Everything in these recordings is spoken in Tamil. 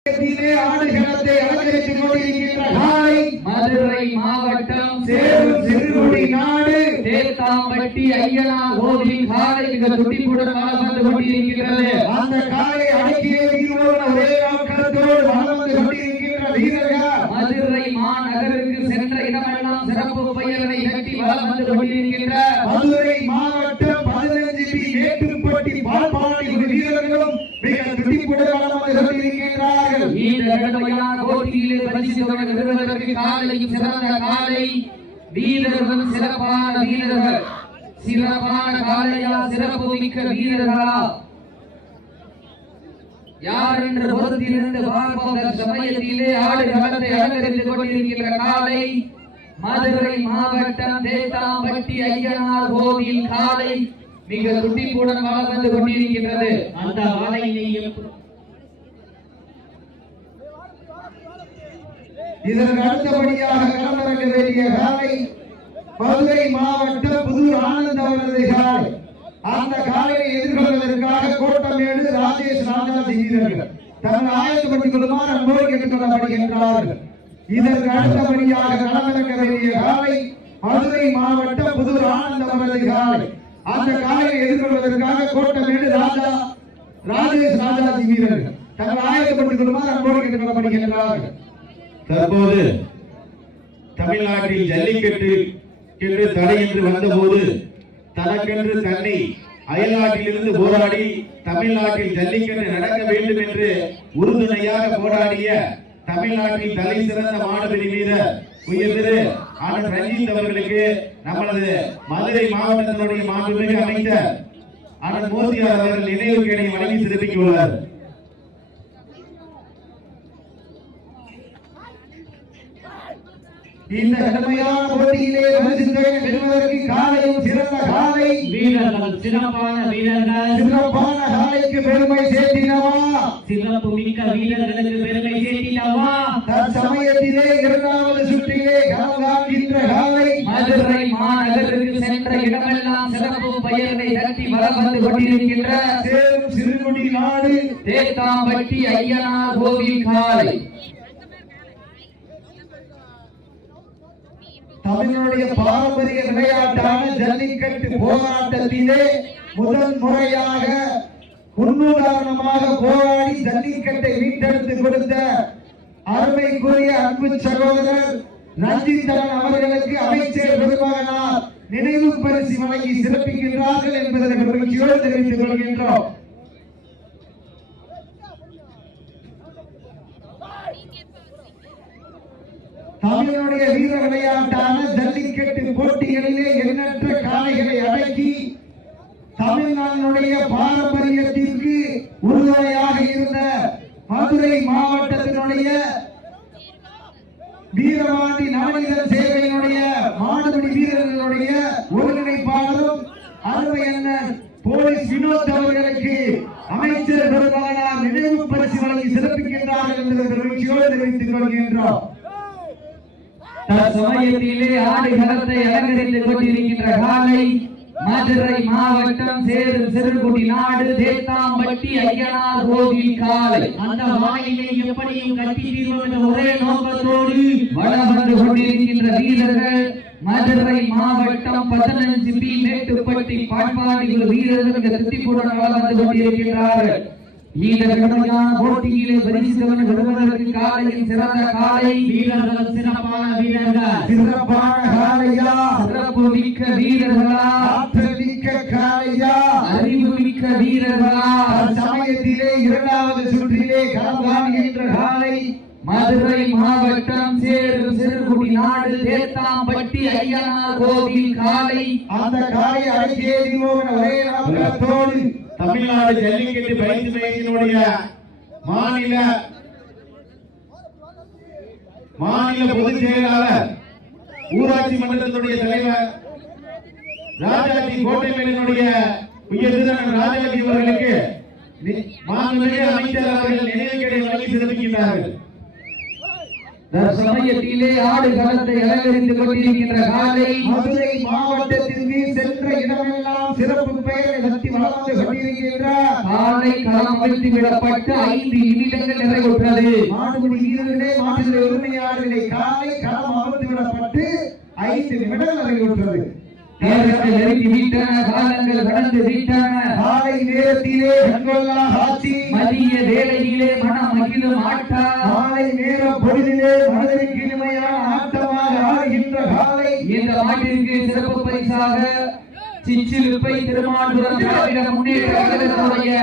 ஆடுகளத்தை அலங்கரித்துக் கொண்டிருக்கின்ற காலை மதுரை மாவட்டம் சேரும் சிறுகுடி நாடு தேத்தாம்பட்டி ஐயனார் கோவில் காலை மிக துடிப்புடன் வலம் வந்து கொண்டிருக்கிறது. அந்த காலை அடக்கிய ஒரே நோக்கத்தோடு வலம் வந்து கொண்டிருக்கின்ற வீரர்கள் மதுரை மாநகருக்கு சென்ற இடமெல்லாம் சிறப்பு பெயரை கட்டி வலம் வந்து கொண்டிருக்கின்ற மதுரை மாவட்டம் 15 பி மேட்டுப்பட்டி பால்பாண்டி வீரர்களும் மிக துடிப்புடன் வலம் வந்து கொண்டிருக்கின்றார்கள். இந்த கடுமையான போட்டியிலே பரிசு பெறுவதற்கு காலையும் சிறந்த காலை வீரர்கள் சிறப்பான வீரர்கள் சிறப்பான காலையா சிறப்பு மிக்க வீரர்களா யார் என்று பொறுத்திருந்து பார்ப்போம். சமயத்திலே ஆடு களத்தை அலங்கரித்துக் கொண்டிருக்கின்ற காலை மதுரை மாவட்டம் தேத்தாம்பட்டி ஐயனார் கோவில் காலை மிக துடிப்புடன் வலம் வந்து கொண்டிருக்கின்றது. அந்த காலையிலேயே இதற்கு அடுத்தபடியாக களமிறங்க வேண்டிய காலை மதுரை மாவட்டம் புதூர் ஆனந்த் அவரது காலை. அந்த காலையை எதிர்கொள்வதற்காக கோட்டமேடு ராஜேஷ் ராஜாஜி வீரர்கள் தங்கள் ஆயத்தப்பட்டுக் கொள்ளுமாறு அன்போடு கேட்டுக் கொள்ளப்படுகின்றார்கள். இதற்கு அடுத்தபடியாக களமிறங்க வேண்டிய காலை மதுரை மாவட்டம் புதூர் ஆனந்த் அவரது காலை. அந்த காலையை எதிர்கொள்வதற்காக கோட்டமேடு ராஜேஷ் ராஜாஜி வீரர்கள் தங்கள் ஆயத்தப்பட்டுக் கொள்ளுமாறு அன்போடு கேட்டுக் கொள்ளப்படுகின்றார்கள். தற்போது தமிழ்நாட்டில் ஜல்லிக்கட்டு என்று தடை என்று வந்தபோது தனக்கென்று தன்னை அயல்நாட்டிலிருந்து போராடி தமிழ்நாட்டில் ஜல்லிக்கட்டு நடக்க வேண்டும் என்று உறுதுணையாக போராடிய தமிழ்நாட்டில் தலை சிறந்த மாடுபிடி வீரர் உயர்திரு அண்ணன் ரஞ்சித் அவர்களுக்கு நமது மதுரை மாவட்டத்தினுடைய மாண்புமிகு அமைச்சர் அண்ணன் மூர்த்தியார் அவர்கள் நினைவு கேடை வழங்கி சிறப்பித்துள்ளார். இந்த கடுமையான போட்டியிலே பரிசுகளை பெறுவதற்கு காலையும் சிறந்த காலை வீரர்கள் சிறப்பான வீரர்கள் சிறப்பான காலைக்கு பெருமை சேர்த்தினவா சிறப்பு மிக்க வீரர்களுக்கு பெருமை சேர்த்தினவா தற்சமயத்திலே இரண்டாவது சுற்றிலே களங்காண்கின்ற காலை மதுரை மாநகருக்கு சென்ற இடமெல்லாம் சிறப்பு பெயரை தட்டி வலம் வந்து கொண்டிருக்கின்ற சேரும் சிறுகுடி நாடு தேத்தாம்பட்டி ஐயனார் கோவில் காலை. தமிழனுடைய பாரம்பரிய விளையாட்டான ஜல்லிக்கட்டு போராட்டத்திலே முதல் முறையாக முன்னுதாரணமாக போராடி ஜல்லிக்கட்டை மீட்டெடுத்துக் கொடுத்த அருமைக்குரிய அன்பு சகோதரர் ரஞ்சித்தன் அவர்களுக்கு அமைச்சர் பெருமகனார் நினைவு பரிசு வழங்கி சிறப்பிக்கின்றார்கள் என்பதை மகிழ்ச்சியோடு தெரிவித்துக் கொள்கின்றோம். தமிழனுடைய வீர விளையாட்டான ஜல்லிக்கட்டு போட்டிகளிலே எண்ணற்ற காளைகளை அடக்கி தமிழ்நாட்டினுடைய பாரம்பரியத்திற்கு உறுதுணையாக இருந்த மதுரை மாவட்டத்தினுடைய வீரபாண்டி நவநீதன் சேவையினுடைய மாடுபிடி வீரர்களுடைய ஒருங்கிணைப்பாளரும் அருமை அண்ணன் போலீஸ் வினோத் அவர்களுக்கு அமைச்சர் பெருமகனார் நினைவு பரிசு வழங்கி சிறப்பிக்கின்றார்கள் என்பதை மகிழ்ச்சியோடு தெரிவித்துக் கொள்கின்றோம். தற்சமயத்திலே ஆடுகளத்தை அலங்கரித்துக் கொண்டிருக்கின்ற காலை மதுரை மாவட்டம் சேரும் சிறுகுடி நாடு தேத்தாம்பட்டி ஐயனார் கோவில் காலை. அந்த வாயிலை எப்படியும் கட்டி தீர்வோம் ஒரே நோக்கத்தோடு வலம் வந்து கொண்டிருக்கின்ற வீரர்கள் மதுரை மாவட்டம் 15 பி மேட்டுப்பட்டி பாட்பாடி வீரர்கள் திருத்திப்புடன் வலம் வந்து கொண்டிருக்கின்றார்கள். இந்த கடுமையான போட்டியிலே பரிசுகளை பெறுவதற்கு காலையில் சிறந்த காலை வீரர்கள் சிறப்பான வீரர்கள் சிறப்பான காளையா சிறப்பு மிக்க வீரர்களா ஆற்றல் மிக்க காளையா அறிவு மிக்க வீரர்களா சமயத்திலே இரண்டாவது சுற்றிலே களங்காண்கின்ற காலை மதுரை மாவட்டம் சேரும் சிறுகுடி நாடு தேத்தாம்பட்டி ஐயனார் கோவில் காலை. அந்த காலை அடக்கிய ஒரே நோக்கத்தோடு தமிழ்நாடு ஜல்லிக்கட்டு பயிற்சி மையத்தினுடைய மாநில பொதுச் செயலாளர் ஊராட்சி மன்றத்தினுடைய தலைவர் ராஜாஜி கோட்டைமேலினுடைய உயர்திரு ராஜாஜி அவர்களுக்கு மாண்புமிகு அமைச்சர் அவர்கள் நினைவு கேடை வழங்கி சிறப்பிக்கின்றார்கள். சமயத்திலே ஆடுகளத்தை அலங்கரித்துக் கொண்டிருக்கின்ற காலை மதுரை மாவட்டத்திற்கு சென்ற இடமெல்லாம் சிறப்பு பெயரை நடத்தி வளர்ந்து கொண்டிருக்கின்ற காலை களம் வைத்து விடப்பட்டு 5 நிமிடங்கள் நிறைவுற்றது. மாடுபிடி வீரர்களே, மாடுகளை உரிமையாளர்களை காலை களம் அமர்த்தி விடப்பட்டு 5 நிமிடங்கள் நிறைவுற்றது. நேரங்கள் நெருங்கி விட்டன, காலங்கள் கடந்து விட்டன. காலை நேரத்திலே கண்கொள்ளா காட்சி, மதிய வேளையிலே மனம் மகிழும் ஆட்டம், காலை நேர பொழுதிலே மனதிற்கு இனிமையான ஆட்டமாக ஆடுகின்ற காலை. இந்த மாட்டிற்கு சிறப்பு பரிசாக சிச்சிலுப்பை திருமாவளவன் திராவிட முன்னேற்ற கழகத்துடைய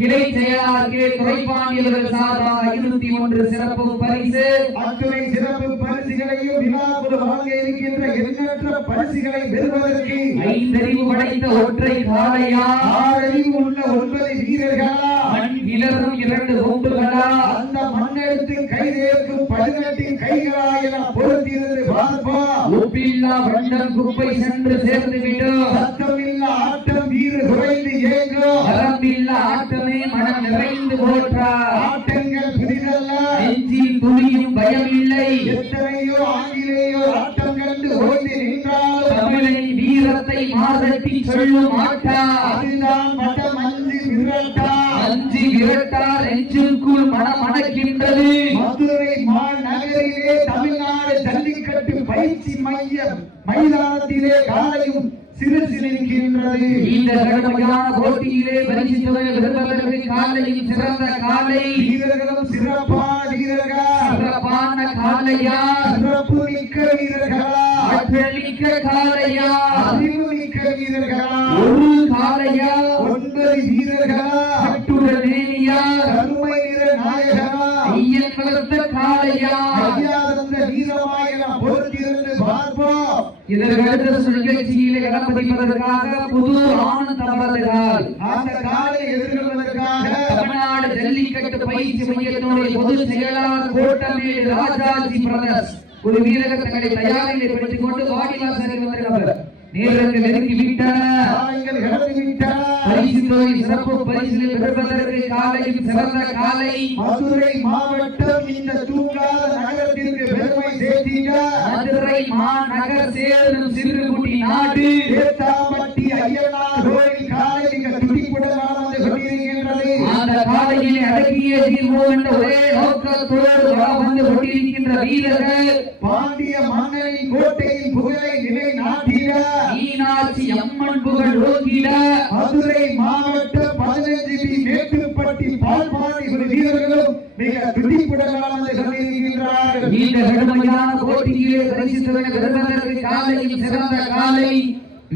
கிளை செயலாளர் கே. துரைப்பாண்டியவர்கள் சார்பாக 501 சிறப்பு பரிசு. அத்துணை சிறப்பு பரிசுகளையும் விழாக்குழு வழங்க இருக்கின்ற எண்ணற்ற பரிசுகளை பெறுவதற்கு 5 அறிவு படைத்த ஒற்றை காளையா, 6 அறிவு உள்ள 9 வீரர்களா, மண் கிளறும் 2 கொம்புகளா, அந்த மண்ணெடுத்து கைதேர்க்கும் 18 கைகளா என பொறுத்திருந்து பார்ப்பா. உப்பில்லா வண்டம் குப்பை சென்று சேர்ந்து விடும், சத்தமில்லா ஆட்டம் வீறு குறைந்து ஏங்கும், வரம்பில்லா ஆட்டமே மனம் நிறைந்து போற்றா. ஆட்டங்கள் புதிதல்ல, நெஞ்சில் துளியும் பயமில்லை, எத்தனையோ ஆங்கிலேயோ ஆட்டம் கண்டு ஓய்ந்து நின்றாலும் தமிழின் வீரத்தை மாதட்டி சொல்லும் ஆட்டா. அதுதான் மட்டம் அஞ்சு விரட்டா. அஞ்சி விரட்டார் நெஞ்சுக்குள் மனம் அணக்கின்றது. மதுரை மாநகரிலே தமிழ்நாடு ஜல்லிக்கட்டு பயிற்சி மையம் மைதானத்திலே காலையும் சிறுசிலிருக்கின்றது. இந்த கடுமையான போட்டியிலே பரிசு தொகை பெறுவதற்கு காலையும் சிறந்த காலை, வீரர்களும் சிறப்பான வீரர்கள், சிறப்பான காலையா, சிறப்பு மிக்க வீரர்களா, ஆற்றல் மிக்க காலையா, அறிவு மிக்க வீரர்களா, ஒரு காலையா, 9 வீரர்களா, கட்டுடல் நேனியா, கருமை நிற நாயகனா, ஐயன் வளர்த்த காலையா, ஐயாதந்த வீரமாயன பொறுத்திருந்து பார்ப்போம். இதற்கு அடுத்த நிகழ்ச்சியிலே கடம்பதிப்பதற்காக புதூர் ஆனந்த் அவர்கள் அந்த காலை எதிர்கொள்வதற்காக தமிழ்நாடு ஜல்லிக்கட்டு பயிற்சி மையத்தினுடைய பொதுச் செயலாளர் கோட்டமேடு ராஜாஜி பிரதர்ஸ் ஒரு வீரர் தங்களை தயாரிலை படுத்திக் கொண்டு வாடிவாசலில் வந்திருக்கிறார். நேரங்கள் நெருங்கி விட்டன, காலைகள் கடந்து விட்டன. பரிசு தொகை சிறப்பு பரிசிலை பெறுவதற்கு காலையும் சிறந்த காலை. மதுரை மாவட்டம் இந்த தூங்காத நகரத்திற்கு பெருமை சேர்த்தீங்க. மதுரை மாநகர் சேரும் சிறுகுடி நாடு தேத்தாம்பட்டி ஐயனார் கோயில் காலை மிக துடிப்புடன் வந்து கொண்டிருக்கின்றது. அந்த காலையிலே அடக்கிய தீர்வு என்ற ஒரே நோக்கத்தோடு வலம் வந்து கொண்டிருக்கின்ற வீரர்கள் பாண்டிய மன்னனின் கோட்டையின் புகழை நிலைநாட்டிட, மீனாட்சி அம்மன் புகழ் ஓங்கிட, மதுரை மாவட்டம் 15 பி மேட்டுப்பட்டி பால்பாண்டி வீரர்களும் மிக துடிப்புடன் வந்து கொண்டிருக்கின்றார்கள். இந்த கடுமையான போட்டியிலே பரிசு தொகை பெறுவதற்கு காலையும் சிறந்த காலை,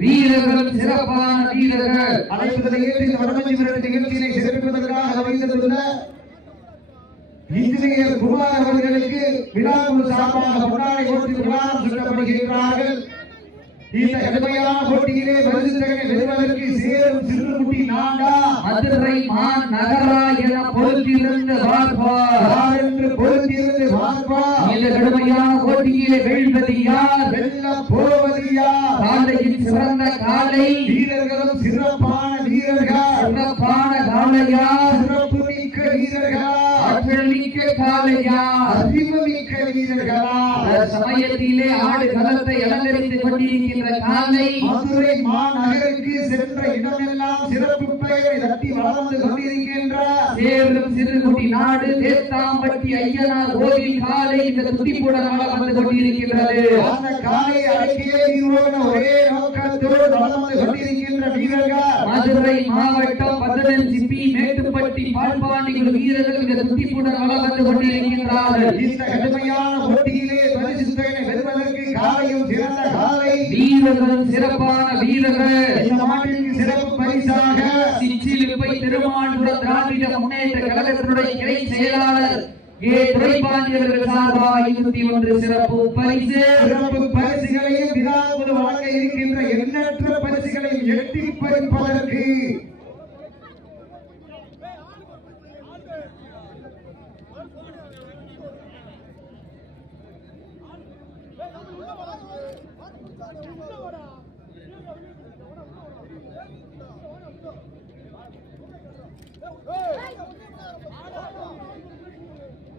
வீரர்களும் சிறப்பான வீரர்கள். அழைப்பதை ஏற்று இந்த வடமஞ்சி விரட்டு நிகழ்ச்சியினை சிறப்பிப்பதற்காக வைத்திருந்த இன்ஜினியர் குமார் அவர்களுக்கு விழாக்குழு சார்பாக பொன்னாடை போட்டு விழாம் சுட்டப்படுகின்றார்கள். இந்த கடுமையான போட்டியிலே பரிசு தொகை பெறுவதற்கு சேரும் சிறுகுட்டி நாடா, மதுரை மாநகரா என பொறுத்திருந்து பார்ப்பார் என்று பொறுத்திருந்து பார்ப்பா. இந்த கடுமையான போட்டியிலே வெல்வது யார், வெல்ல போவது யார்? காலையின் சிறந்த காலை, வீரர்களும் சிறப்பான வீரர்கள், சிறப்பான காலையா, சிறப்பு மிக்க வீரர்களா, ஆற்றல் மிக்க காலையா, அறிவு மிக்க வீரர்களா. சமயத்திலே ஆடு களத்தை அலங்கரித்துக் கொண்டிருக்கின்ற காலை, மதுரை மாநகருக்கு சென்ற இடமெல்லாம் சிறப்பு பெயரை தட்டி வளர்ந்து கொண்டிருக்கின்ற சேரும் சிறுகுடி நாடு தேத்தாம்பட்டி ஐயனார் கோவில் காலை இந்த துடிப்புடன் வலம் வந்து கொண்டிருக்கின்றது. அந்த காலை அடக்கிய வீரோடு ஒரே நோக்கத்தோடு வளர்ந்து கொண்டிருக்கின்ற வீரர்கள் மதுரை மாவட்டம் 15 பி மேட்டுப்பட்டி பால்பாண்டி வீரர்கள் இந்த துடிப்புடன் வலம் வந்து கொண்டிருக்கின்றார்கள். இந்த கடுமையான போட்டியிலே பரிசு தொகை பெறுவதற்கு காலையும் சிறந்த காலை, வீரர்களும் சிறப்பான வீரர்கள். இந்த மாட்டிற்கு சிறப்பு பரிசாக சிச்சிலுப்பை திருமாவளவன் திராவிட முன்னேற்ற கழகத்தினுடைய கிளை செயலாளர் கே. துரைப்பாண்டியவர்கள் சார்பாக 501 சிறப்பு பரிசு. சிறப்பு பரிசுகளையும் விழாக்குழு வழங்க இருக்கின்ற எண்ணற்ற பரிசுகளையும் எட்டி பறிப்பதற்கு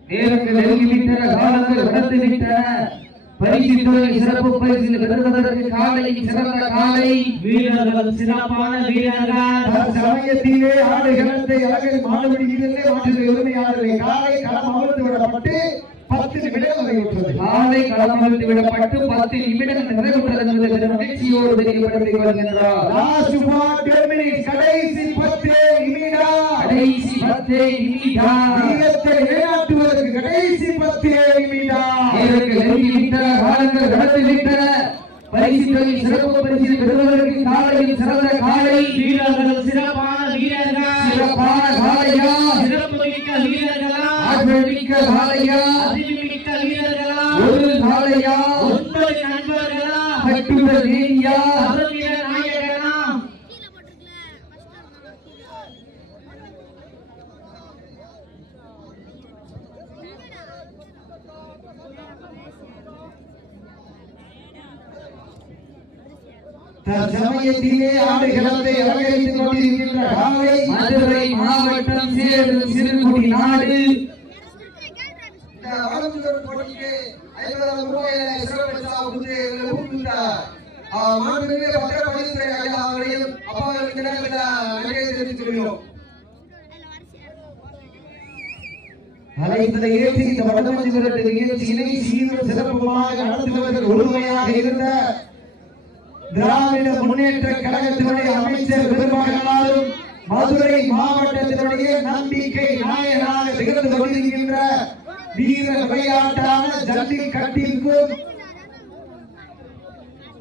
நேரங்கள் நெருங்கி விட்டன, காலங்கள் கடந்து விட்டன. பரிசுத்தொகை சிறப்பு பரிசு பெறுவதற்கு காலையில் சிறந்த காலை வீரர்கள் சிறப்பான வீரர்கள் சமயத்திலே ஆடுகளத்தை அழகை மாடுபிடிக்கிறதே மாற்றிய உரிமையாளர்களை காலை களம் அமர்ந்து விடப்பட்டு 10 நிமிடங்கள் நிறைவுற்றது. காலை களம் அமர்ந்து விடப்பட்டு 10 நிமிடங்கள் நிறைவுற்றது என்பதை மகிழ்ச்சியோடு தெரியப்படுத்திக் கொள்கின்றார். லாஸ்ட் 10 மினிட்ஸ், கடைசி 10 நிமிடம், கடைசி 10 நிமிடம் வீரத்தை நிலைநாட்டுவதற்கு கடைசி 10 நிமிடம். வீரர்கள் நெருங்கிவிட்டன, காலங்கள் கடந்துவிட்டன. பரிசுத்தொகை சிறப்பு பரிசு பெறுவதற்கு காலையில் சிறந்த காலை வீரர்கள் சிறப்பான வீரர்கள் சிறப்பான காலையா சிறப்பு மிக்க வீரர்களா ஆற்றல் மிக்க காலையா அறிவு மிக்க வீரர்களா ஒரு காலையா 9 நண்பர்களா பட்டுள்ள தேனியா அருமைய நாயகனா சமயத்திலே ஆடுகளத்தை அலங்கரித்துக் கொண்டிருக்கின்ற காலை மதுரை மாவட்டம் சேரும் சிறுகுடி நாடு. இந்த வளர்ச்சியோடு போட்டிக்கு 50,000 ரூபாயை சிறப்பு கொடுத்து ஊக்குவித்தார். மாண்புமிகு பத்திரப்பதிவுத்துறை ஐயா அவர்களையும் அப்பாவுக்கு நன்றியை தெரிவித்துக் கொள்கிறோம். அனைத்தை ஏற்றி இந்த வடமஞ்சி விரட்டு நிகழ்ச்சியினை சீரும் சிறப்புமாக நடத்துவதற்கு உறுதுணையாக இருந்த திராவிட முன்னேற்ற கழகத்தினுடைய அமைச்சர் பெருமகனாலும் மதுரை மாவட்டத்தினுடைய நம்பிக்கை நாயகனாக திகழ்ந்து கொண்டிருக்கின்ற வீர விளையாட்டான ஜல்லிக்கட்டிற்கும்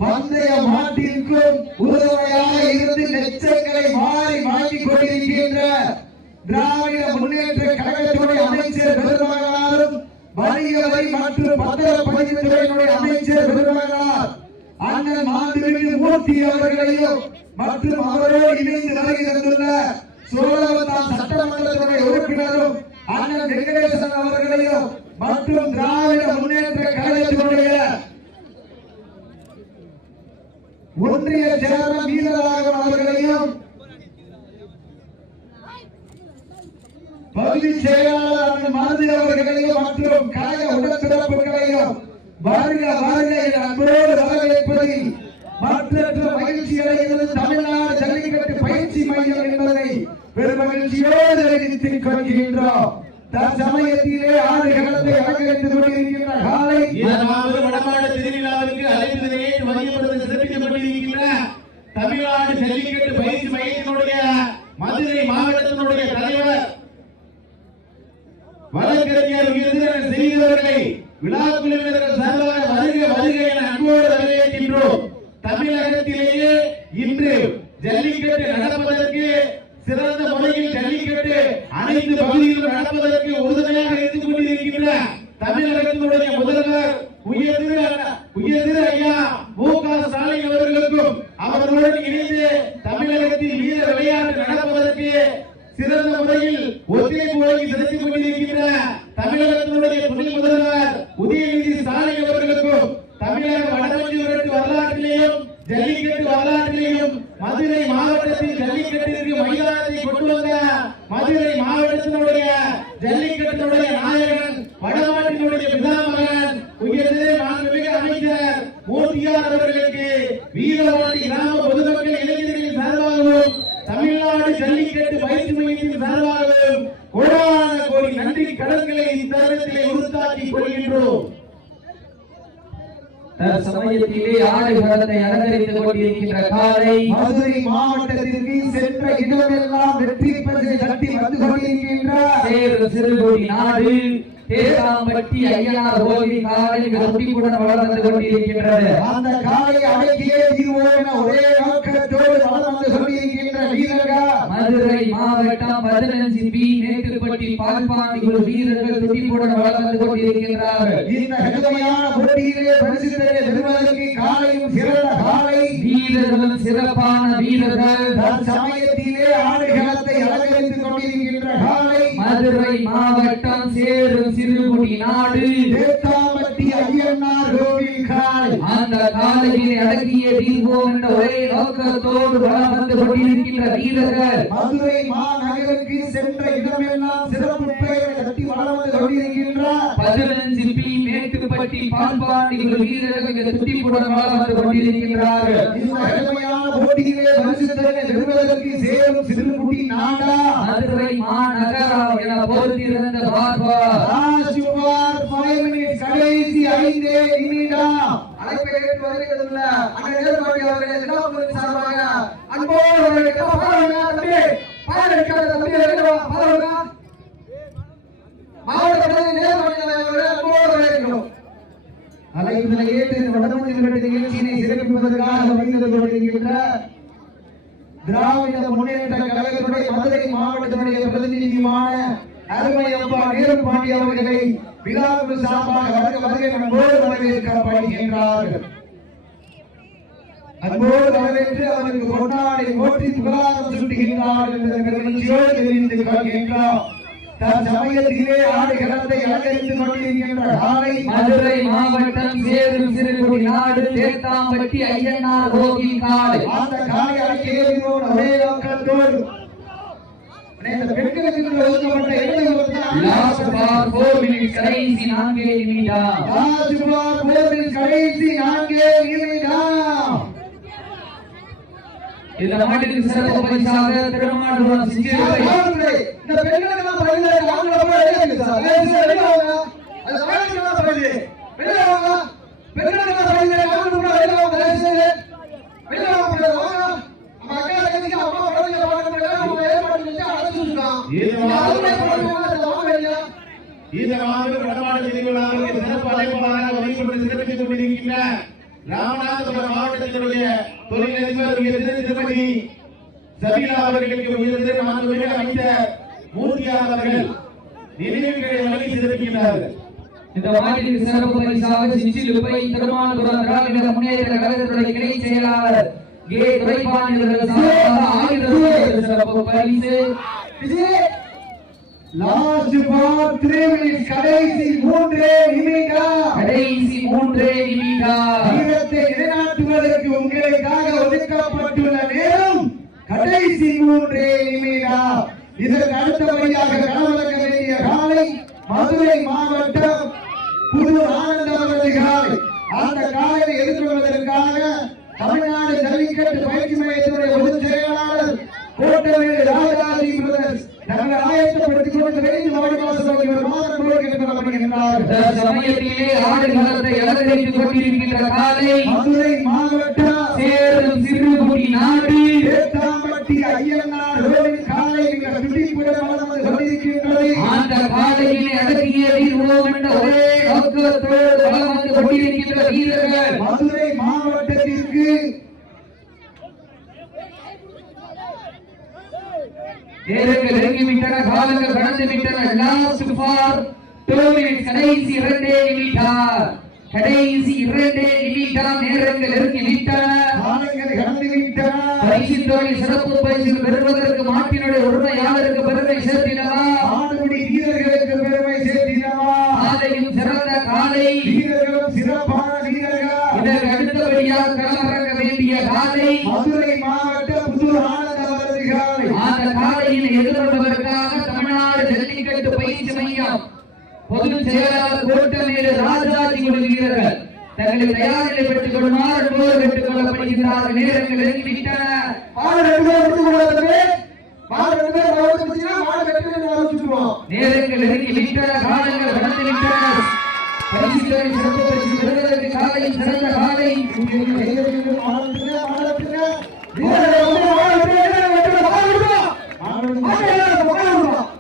பந்தய மாட்டிற்கும் உறுதுணையாக இருந்து லட்சங்களை மாறி வாங்கிக் கொண்டிருக்கின்ற திராவிட முன்னேற்ற கழகத்தினுடைய அமைச்சர் பெருமகனாலும் வணிக வரி மற்றும் பத்திரப்பதிவுத்துறையினுடைய அமைச்சர் பெருமகனார் அண்ணன் மாண்புமிகு மூர்த்தி அவர்களையும் மற்றும் அவரோடு இணைந்து வருகை தந்துள்ள சோழவந்தான் சட்டமன்றத்தினுடைய உறுப்பினரும் அண்ணன் வெங்கடேசன் அவர்களையும் மற்றும் திராவிட முன்னேற்ற கழகத்தினுடைய ஒன்றிய செயலர் வீரராகவன் அவர்களையும் பகுதி செயலாளர் அண்ணன் மனது அவர்களையும் மற்றும் கழக உடன்பிறப்புகளையும் வருக வருக என அன்போடு வரவேற்பதில் மற்றற்ற மகிழ்ச்சி அடைகிறது தமிழ்நாடு ஜல்லிக்கட்டு பயிற்சி மையம் என்பதை பெருமகிழ்ச்சியோடு தெரிவித்துக் கொள்கின்றோம். தற்சமயத்திலே ஆடுகளத்தை அலங்கரித்துக் கொண்டிருக்கின்ற காலை வடமாடு திருவிழாவிற்கு அழைப்பதனை வலியுறுத்தி சிறப்பித்துக் கொண்டிருக்கின்ற தமிழ்நாடு ஜல்லிக்கட்டு பயிற்சி மையத்தினுடைய மதுரை மாவட்டத்தினுடைய தலைவர் வழக்கறிஞர் விருதுகள் செய்தவர்களை விழா குழுவினர்கள் சார்பாக வருக வருக என அன்போடு வரவேற்கின்றோம். தமிழகத்திலேயே இன்று ஜல்லிக்கட்டு நடப்பதற்கு சிறந்த முறையில் ஜல்லிக்கட்டு அனைத்து பகுதிகளிலும் நடப்பதற்கு உறுதுணையாக இருந்து கொண்டிருக்கின்ற தமிழகத்தினுடைய முதல்வர் உயர்திரு ஐயா மு.க. ஸ்டாலின் அவர்களுக்கும் அவர்களுடன் இணைந்து தமிழகத்தில் வீர விளையாட்டு நடப்பதற்கு சிறந்த முறையில் ஒத்துழைப்பு வழங்கி செலுத்திக் கொண்டிருக்கின்ற தமிழகத்தினுடைய துணை முதல்வர் உதயநிதி ஸ்டாலின் அவர்களுக்கும் தமிழக வடமஞ்சி விரட்டு வரலாற்றிலேயும் ஜல்லிக்கட்டு வரலாற்றிலேயும் மதுரை மாவட்டத்தில் ஜல்லிக்கட்டிற்கு மைதானத்தை கொண்டு வந்த மதுரை மாவட்டத்தினுடைய ஜல்லிக்கட்டினுடைய நாயகன் வடமாட்டினுடைய பிதாமகன் உயர்ந்த மாண்புமிகு அமைச்சர் மூர்த்தியார் அவர்களுக்கு வீரவாணி கிராம பொதுமக்கள் இளைஞர்களின் சார்பாகவும் தமிழ்நாடு ஜல்லிக்கட்டு பயிற்சி மையத்தின் சார்பாகவும் கோடான கோடி நன்றி கடன்களை இத்தருணத்திலே உறுத்தாக்கிக் கொள்கின்றோம். தற்சமயத்திலே ஆடுகளத்தை அலங்கரித்துக் கொண்டிருக்கின்ற காலை மதுரை மாவட்டத்திற்கு சென்ற இடமெல்லாம் வெற்றி பரிசை தட்டி வந்து கொண்டிருக்கின்ற சேரும் சிறுகுடி நாடு தேசாம்பட்டி ஐயனார் கோவில் காலை துடிப்புடன் வளர்ந்து கொண்டிருக்கின்றது. அந்த காலை அடக்கியே தீர்வோம் ஒரே நோக்கத்தோடு வளம் வந்து கொண்டிருக்கின்ற வீரர்கள் மதுரை மாவட்டம் 15 பி மேட்டுப்பட்டி பால்பாண்டி வீரர்கள் துடிப்புடன் வளர்ந்து கொண்டிருக்கின்றார்கள். இந்த கடுமையான போட்டியிலே பரிசு பெறுவதற்கு காலையும் சிறந்த காலை வீரர்களும் சிறப்பான வீரர்கள் சமயத்திலே ஆடுகளத்தை அலங்கரித்துக் கொண்டிருக்கின்ற காலை மதுரை மாவட்டம் சேரும் சிறுகுடி நாடு தேத்தாம்பட்டி ஐயனார் கோவில் காலை. அந்த காலையிலே அடக்கிய தீர்வோம் என்ற ஒரே நோக்கத்தோடு வளம் வந்து கொண்டிருக்கின்ற வீரர்கள் மதுரை மாநகருக்கு சென்ற இடமெல்லாம் சிறப்பு பெயரை கட்டி வளம் வந்து கொண்டிருக்கின்ற 15 பி மேட்டு மேட்டுப்பட்டி பால்பாண்டி வீரர்கள் துட்டிப்புடன் வளம் வந்து கொண்டிருக்கின்றார்கள். இந்த கடுமையான போட்டியிலே பரிசுத்தனை பெறுவதற்கு சேரும் சிறுகுட்டி நாடா மதுரை மாநகரா என பொறுத்திருந்த பார்ப்பா 5 minutes கடைசி 5 நிமிடம் அழைப்பை ஏற்று வருகிறதுல அண்ணன் நேர்மாடி அவர்கள் எல்லாரும் சார்பாக அன்போடு வரவேற்க பாருங்க தம்பி பாருங்க தம்பி பாருங்க மாவட்ட பிரதிநிதி நேர்மாடி அவர்கள் அன்போடு வரவேற்கிறோம். அழைப்பினை ஏற்று இந்த வடமஞ்சி நிகழ்ச்சியினை சிறப்பிப்பதற்காக வருகிறது கொண்டிருக்கின்ற திராவிட முன்னேற்ற கழகத்துடைய மதுரை மாவட்டத்தினுடைய பிரதிநிதியுமான அருமை அப்பா நேருபாண்டி அவர்களை விழாவுக்கு சார்பாக வருகை அன்போடு வரவேற்கப்படுகின்றார்கள். அன்போடு வரவேற்று அவருக்கு கொண்டாடி ஓட்டி புகழாரம் சுட்டுகின்றார்கள் என்ற நிகழ்ச்சியோடு தெரிந்து கொள்கின்றோம். தற்சமயத்திலே ஆடுகளத்தை அலங்கரித்துக் கொண்டிருக்கின்ற காலை மதுரை மாவட்டம் சேரும் சிறுகுடி நாடு தேத்தாம்பட்டி ஐயனார் கோவில் காலை. அந்த காலை அடக்கியோடு ஒரே நோக்கத்தோடு பெண்களுக்கு ஒதுக்கப்பட்ட கடைசி 4 நிமிடம் கடைசி 4 நிமிடம் இந்த மாட்டுக்கு சிறப்பு பரிசாக திருமாவளவன் சிங்கிருப்பை இந்த பெண்களுக்கு பரிசு வாங்க போறீங்க சார் வெளிய வாங்க அது சாயங்காலம் பரிசு வெளிய வாங்க பெண்களுக்கு பரிசு வாங்க வெளிய வாங்க வெளிய வாங்க வாங்க நம்ம அக்கா தங்கச்சி அம்மா பரவாயில்லை வாங்க நம்ம ஏற்பாடு செஞ்சு அழைச்சிட்டோம் இந்த மாவட்ட வடமாடு திருவிழாவில் சிறப்பு அழைப்பாளராக வகித்து சிறப்பித்துக் கொண்டிருக்கின்ற ராமநாதபுரம் மாவட்டத்தினுடைய தொழிலதிபர் திருமதி சபீலா அவர்களுக்கு உயர்ந்த மாண்புமிகு அமைச்சர் மூர்த்தியார் அவர்கள் நினைவுகளை வழங்கி சிறப்பிக்கின்றார்கள். இந்த மாவட்டத்திற்கு சிறப்பு பரிசாக சிச்சிலுப்பை திருமாவளவன் திராவிட முன்னேற்ற கழகத்துடைய கிளை செயலாளர் கே துரைபாண்டி அவர்கள் சிறப்பு பரிசு. லாஸ்ட் பால் 3 minutes கடைசி 3 நிமிடம் வீரத்தை நிலைநாட்டுவதற்கு உங்களுக்காக ஒதுக்கப்பட்டுள்ள நேரம் கடைசி 3 நிமிடம். இதற்கு அடுத்தபடியாக களமிறங்க வேண்டிய காலை மதுரை மாவட்டம் புதூர் ஆனந்த அவர்கள் காலை. அந்த காலையை எதிர்கொள்வதற்காக தமிழ்நாடு ஜல்லிக்கட்டு பயிற்சி மையத்தினுடைய பொதுச் செயலாளர் கோட்டவேடு ராஜாஜி பிரதர்ஸ் நாங்கள் ஆயத்தப்படுத்திக் கொண்டு வெளியே மாவட்டவாசல் சமயத்திலே ஆடுகளத்தை அலங்கரித்துக் கொண்டிருக்கின்ற காலை மதுரை மாவட்டம் சேரும் சிறுகுடி நாடு தேத்தாம்பட்டி ஐயனார் கோவில் காலை மிக துடிப்புடன் வளர்ந்து கொண்டிருக்கின்றது. அந்த காலையினை அடக்கியதில் என்ற ஒரே நோக்கத்தோடு வளம் வந்து கொண்டிருக்கின்ற வீரர்கள் மதுரை மாவட்டத்திற்கு நேரங்கள் நெருங்கிவிட்டன, காலங்கள் கடந்து விட்டன. லாஸ்ட் ஃபார் 2 minutes கடைசி 2 நிமிடம் நேரங்கள் நெருங்கிவிட்டன, காலங்கள் கடந்து விட்டன. பரிசு தொகை சிறப்பு பரிசு பெறுவதற்கு மாட்டினுடைய உரிமையாளருக்கு பெருமை சேர்த்தினவா, ஆடுபடி வீரர்களுக்கு பெருமை சேர்த்தினவா, காலையும் சிறந்த காலை வீரர்களும் சிறப்பான வீரர்கள். இதற்கு அடுத்தபடியாக களமிறங்க வேண்டிய காலை மதுரை மாவட்டம் புதூர் ஆனந்த அவரது காலை. அந்த காலையில் எதிர்கொள்வதற்காக தமிழ்நாடு ஜல்லிக்கட்டு பயிற்சி மையம் பொதுச் செயலாளர் கோட்டமேடு ராஜாஜி குழு வீரர்கள் தங்களை தயாரிலை பெற்றுக் கொள்ளுமாறு கேட்டுக் கொள்ளப்படுகின்றார்கள். நேரங்கள் நெருங்கிவிட்டன. நேரங்கள் நெருங்கிவிட்டன, காலங்கள் கடந்து விட்டன. பரிசுகளை சிறப்பு பரிசு பெறுவதற்கு காலையில் சிறந்த காலை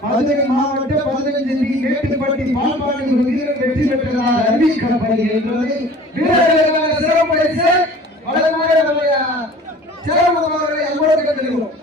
மதுரை மாவட்டம் 15 மேட்டுப்பட்டி பால்பாண்டி வீரர் வெற்றி பெற்றதாக அறிவிக்கப்படுகின்றது. வீரர்களுக்கான சிறப்பு பரிசு வழங்குமாறு நம்முடைய சேர்மன் அவர்களை அன்போடு கேட்டுக்கொள்கிறோம்.